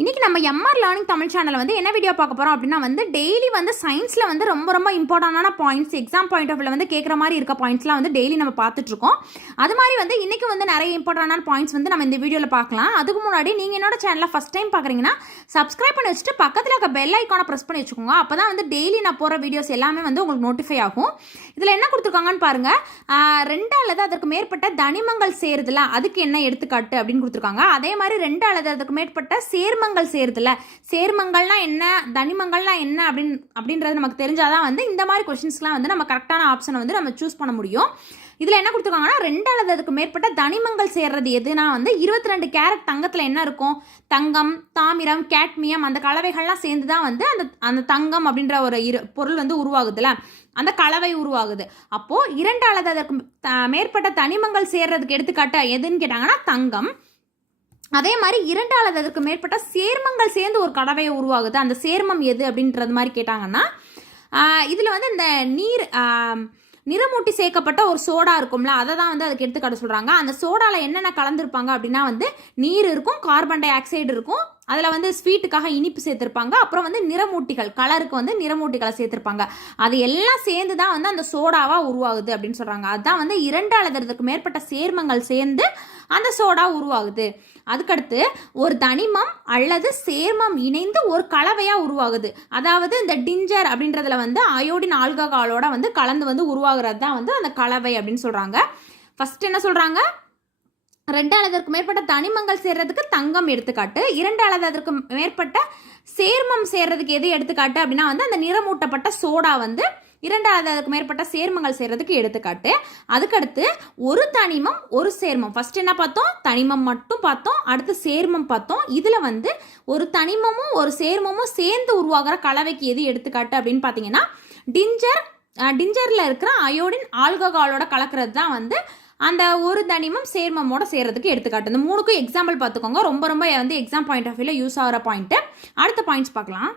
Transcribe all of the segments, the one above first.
இன்றைக்கி நம்ம MR learning Tamil சேனலில் வந்து என்ன வீடியோ பார்க்க போகிறோம் அப்படின்னா வந்து டெய்லி வந்து சயின்ஸில் வந்து ரொம்ப இம்பார்ட்டண்டான பாயிண்ட்ஸ் எக்ஸாம் பாயிண்ட் ஆஃப் வியூவில் வந்து கேட்குற மாதிரி இருக்க பாயிண்ட்ஸ்லாம் வந்து டெய்லி நம்ம பார்த்துட்ருக்கோம். அது மாதிரி வந்து இன்றைக்கி வந்து நிறைய இம்பார்ட்டண்டான பாயிண்ட்ஸ் வந்து நம்ம இந்த வீடியோவில் பார்க்கலாம். அதுக்கு முன்னாடி நீங்கள் என்னோட சேனலை ஃபஸ்ட் டைம் பார்க்குறீங்கன்னா சப்ஸ்கிரைப் பண்ணி வச்சுட்டு பக்கத்தில் இருக்க பெல் ஐக்கானை ப்ரெஸ் பண்ணி வச்சுக்கோங்க. அப்போ தான் வந்து டெய்லி நான் போகிற வீடியோஸ் எல்லாமே வந்து உங்களுக்கு நோட்டிஃபை ஆகும். இதில் என்ன கொடுத்துருக்காங்கன்னு பாருங்கள். 2 அல்லது அதற்கு மேற்பட்ட தனிமங்கள் சேருதுல அதுக்கு என்ன எடுத்துக்காட்டு அப்படின்னு கொடுத்துருக்காங்க. அதே மாதிரி 2 அல்லது அதற்கு மேற்பட்ட சேர்மங்கள் சேருதுல சேர்மங்கள்னா என்ன தனிமங்கள்னா என்ன அப்படின்றது நமக்கு தெரிஞ்சாதான் வந்து இந்த மாதிரி கொஸ்டின்ஸ்லாம் வந்து நம்ம கரெக்டான ஆப்ஷனை வந்து நம்ம சூஸ் பண்ண முடியும். இதில் என்ன கொடுத்துருக்காங்கன்னா 2 அல்லது அதுக்கு மேற்பட்ட தனிமங்கள் சேர்றது எதுனா வந்து 22 கேரட் தங்கத்தில் என்ன இருக்கும், தங்கம், தாமிரம், கேட்மியம் அந்த கலவைகள்லாம் சேர்ந்து தான் வந்து அந்த தங்கம் அப்படின்ற ஒரு பொருள் வந்து உருவாகுதுல, அந்த கலவை உருவாகுது. அப்போது 2 அல்லது அதற்கு மேற்பட்ட தனிமங்கள் சேர்றதுக்கு எடுத்துக்காட்ட எதுன்னு கேட்டாங்கன்னா தங்கம். அதே மாதிரி 2 அல்லது அதற்கு மேற்பட்ட சேர்மங்கள் சேர்ந்து ஒரு கலவையை உருவாகுது, அந்த சேர்மம் எது அப்படின்றது மாதிரி கேட்டாங்கன்னா இதில் வந்து இந்த நிறமூட்டி சேர்க்கப்பட்ட ஒரு சோடா இருக்கும்ல, அதை தான் வந்து அதுக்கு எடுத்துக்காட்ட சொல்கிறாங்க. அந்த சோடாவில் என்னென்ன கலந்துருப்பாங்க அப்படின்னா வந்து நீர் இருக்கும், கார்பன் டை ஆக்சைடு இருக்கும், அதில் வந்து ஸ்வீட்டுக்காக இனிப்பு சேர்த்துருப்பாங்க, அப்புறம் வந்து நிறமூட்டிகள் கலருக்கு வந்து நிறமூட்டிகளை சேர்த்துருப்பாங்க. அது எல்லாம் சேர்ந்து தான் வந்து அந்த சோடாவாக உருவாகுது அப்படின்னு சொல்கிறாங்க. அதுதான் வந்து 2 அல்லது அதற்கு மேற்பட்ட சேர்மங்கள் சேர்ந்து அந்த சோடா உருவாகுது. அதுக்கடுத்து ஒரு தனிமம் அல்லது சேர்மம் இணைந்து ஒரு கலவையாக உருவாகுது. அதாவது இந்த டிஞ்சர் அப்படின்றதுல வந்து அயோடின் ஆல்கஹாலோட வந்து கலந்து வந்து உருவாகிறது தான் வந்து அந்த கலவை அப்படின்னு சொல்கிறாங்க. ஃபர்ஸ்ட் என்ன சொல்கிறாங்க, 2 அல்லது அதற்கு மேற்பட்ட தனிமங்கள் சேர்றதுக்கு தங்கம் எடுத்துக்காட்டு, 2 அல்லது அதற்கு மேற்பட்ட சேர்மம் சேர்றதுக்கு எது எடுத்துக்காட்டு அப்படின்னா வந்து அந்த நிறமூட்டப்பட்ட சோடா வந்து 2 அல்லது அதுக்கு மேற்பட்ட சேர்மங்கள் சேர்றதுக்கு எடுத்துக்காட்டு. அதுக்கடுத்து ஒரு தனிமம் ஒரு சேர்மம், ஃபர்ஸ்ட் என்ன பார்த்தோம், தனிமம் மட்டும் பார்த்தோம், அடுத்து சேர்மம் பார்த்தோம். இதில் வந்து ஒரு தனிமமும் ஒரு சேர்மமும் சேர்ந்து உருவாகிற கலவைக்கு எது எடுத்துக்காட்டு அப்படின்னு பார்த்தீங்கன்னா டிஞ்சரில் இருக்கிற அயோடின் ஆல்கஹாலோட கலக்கிறது தான் வந்து அந்த ஒரு தனிமம் சேர்மமோட சேர்றதுக்கு எடுத்துக்காட்டு. இந்த 3க்கும் எக்ஸாம்பிள் பார்த்துக்கோங்க. ரொம்ப வந்து எக்ஸாம் பாயிண்ட் ஆஃப் வியூவில் யூஸ் ஆகிற பாயிண்ட்டு. அடுத்த பாயிண்ட்ஸ் பார்க்கலாம்.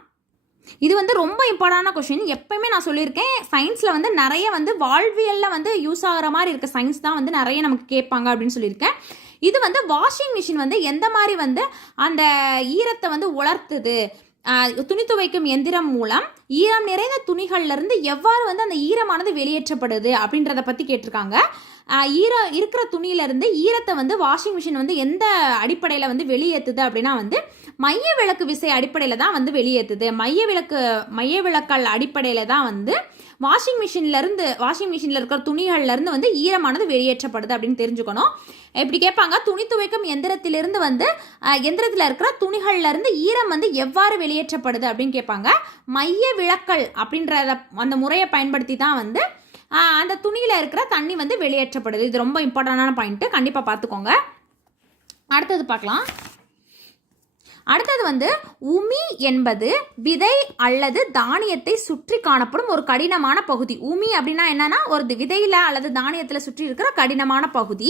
இது வந்து ரொம்ப இம்பார்ட்டண்டான கொஷின். எப்பயுமே நான் சொல்லியிருக்கேன், சயின்ஸில் வந்து நிறைய வந்து வாழ்வியலில் வந்து யூஸ் ஆகிற மாதிரி இருக்க சயின்ஸ் தான் வந்து நிறைய நமக்கு கேட்பாங்க அப்படின்னு சொல்லியிருக்கேன். இது வந்து வாஷிங் மிஷின் வந்து எந்த மாதிரி வந்து அந்த ஈரத்தை வந்து உலர்த்துது, துணி துவைக்கும் எந்திரம் மூலம் ஈரம் நிறைந்த துணிகள்லேருந்து எவ்வாறு வந்து அந்த ஈரமானது வெளியேற்றப்படுது அப்படின்றத பற்றி கேட்டிருக்காங்க. ஈரம் இருக்கிற துணியிலேருந்து ஈரத்தை வந்து வாஷிங் மிஷின் வந்து எந்த அடிப்படையில் வந்து வெளியேற்றுது அப்படின்னா வந்து மைய விளக்கு விசை அடிப்படையில் தான் வந்து வெளியேற்றுது. மைய விளக்கல் அடிப்படையில் தான் வந்து வாஷிங் மிஷினில் இருக்கிற துணிகள்லேருந்து வந்து ஈரமானது வெளியேற்றப்படுது அப்படின்னு தெரிஞ்சுக்கணும். எப்படி கேட்பாங்க, துணி துவைக்கும் எந்திரத்திலிருந்து வந்து எந்திரத்தில் இருக்கிற துணிகள்லேருந்து ஈரம் வந்து எவ்வாறு வெளியேற்றப்படுது அப்படின்னு கேட்பாங்க. மைய விளக்கல் அப்படின்ற அந்த முறையை பயன்படுத்தி தான் வந்து அந்த துணியில் இருக்கிற தண்ணி வந்து வெளியேற்றப்படுது. இது ரொம்ப இம்பார்ட்டண்டான பாயிண்ட்டு, கண்டிப்பாக பார்த்துக்கோங்க. அடுத்தது பார்க்கலாம். அடுத்தது வந்து உமி என்பது விதை அல்லது தானியத்தை சுற்றி காணப்படும் ஒரு கடினமான பகுதி. உமி அப்படின்னா என்னன்னா ஒரு விதையில் அல்லது தானியத்தில் சுற்றி இருக்கிற கடினமான பகுதி.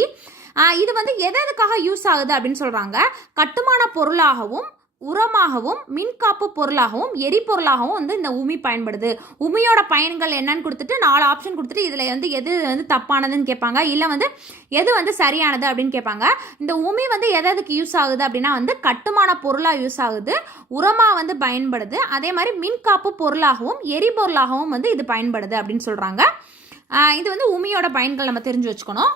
இது வந்து எதுக்காக யூஸ் ஆகுது அப்படின்னு சொல்கிறாங்க. கட்டுமான பொருளாகவும் உரமாகவும் மின்காப்பு பொருளாகவும் எரிபொருளாகவும் வந்து இந்த உமி பயன்படுது. உமியோட பயன்கள் என்னன்னு கொடுத்துட்டு 4 ஆப்ஷன் கொடுத்துட்டு இதில் வந்து எது வந்து தப்பானதுன்னு கேட்பாங்க, இல்லை வந்து எது வந்து சரியானது அப்படின்னு கேட்பாங்க. இந்த உமி வந்து எதுக்கு யூஸ் ஆகுது அப்படின்னா வந்து கட்டுமான பொருளாக யூஸ் ஆகுது, உரமாக வந்து பயன்படுது, அதே மாதிரி மின்காப்பு பொருளாகவும் எரிபொருளாகவும் வந்து இது பயன்படுது அப்படின்னு சொல்கிறாங்க. இது வந்து உமியோட பயன்கள் நம்ம தெரிஞ்சு வச்சுக்கணும்.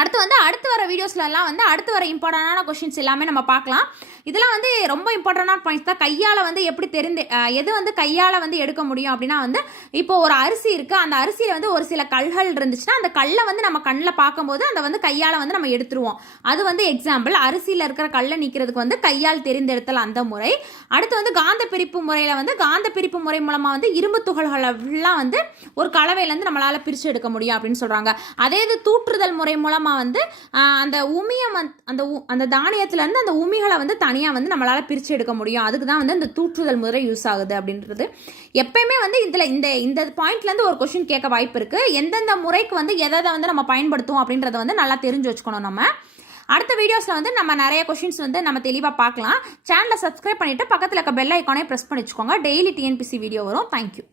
அடுத்து வர வீடியோஸ்லாம் வந்து அடுத்து வர இம்பார்ட்டண்டான கொஷின்ஸ் எல்லாமே நம்ம பார்க்கலாம். இதெல்லாம் வந்து ரொம்ப இம்பார்ட்டண்டான பாயிண்ட்ஸ் தான். கையால் வந்து எப்படி எது வந்து கையால் வந்து எடுக்க முடியும் அப்படின்னா வந்து இப்போ ஒரு அரிசி இருக்குது, அந்த அரிசியில் வந்து ஒரு சில கல்கள் இருந்துச்சுன்னா அந்த கல்லை வந்து நம்ம கண்ணில் பார்க்கும்போது அந்த வந்து கையால் வந்து நம்ம எடுத்துருவோம். அது வந்து எக்ஸாம்பிள். அரிசியில் இருக்கிற கல்லை நீக்கிறதுக்கு வந்து கையால் தெரிந்தெடுத்தல் அந்த முறை. அடுத்து வந்து காந்த பிரிப்பு முறையில் வந்து காந்த பிரிப்பு முறை மூலமாக வந்து இரும்பு துகள்களெல்லாம் வந்து ஒரு கலவையிலேருந்து நம்மளால் பிரித்து எடுக்க முடியும் அப்படின்னு சொல்கிறாங்க. அதே இது தூற்றுதல் முறை மூலமாக வந்து அந்த உமியை அந்த தானியத்திலேருந்து அந்த உமிகளை வந்து தனியாக வந்து நம்மளால் பிரித்து எடுக்க முடியும். அதுக்கு தான் வந்து இந்த தூற்றுதல் முறை யூஸ் ஆகுது அப்படின்றது. எப்பயுமே வந்து இதில் இந்த பாயிண்ட்லேருந்து ஒரு கொஷின் கேட்க வாய்ப்பு இருக்குது. எந்தெந்த முறைக்கு வந்து எதை வந்து நம்ம பயன்படுத்துவோம் அப்படின்றத வந்து நல்லா தெரிஞ்சு வச்சுக்கணும். நம்ம அடுத்த வீடியோஸில் வந்து நம்ம நிறைய கொஷின்ஸ் வந்து நம்ம தெளிவாக பார்க்கலாம். சேனலை சப்ஸ்கிரைப் பண்ணிவிட்டு பக்கத்தில் இருக்க பெல் ஐக்கானே ப்ரெஸ் பண்ணி வச்சுக்கோங்க. டெய்லி டிஎன்பிசி வீடியோ வரும். தேங்க்யூ.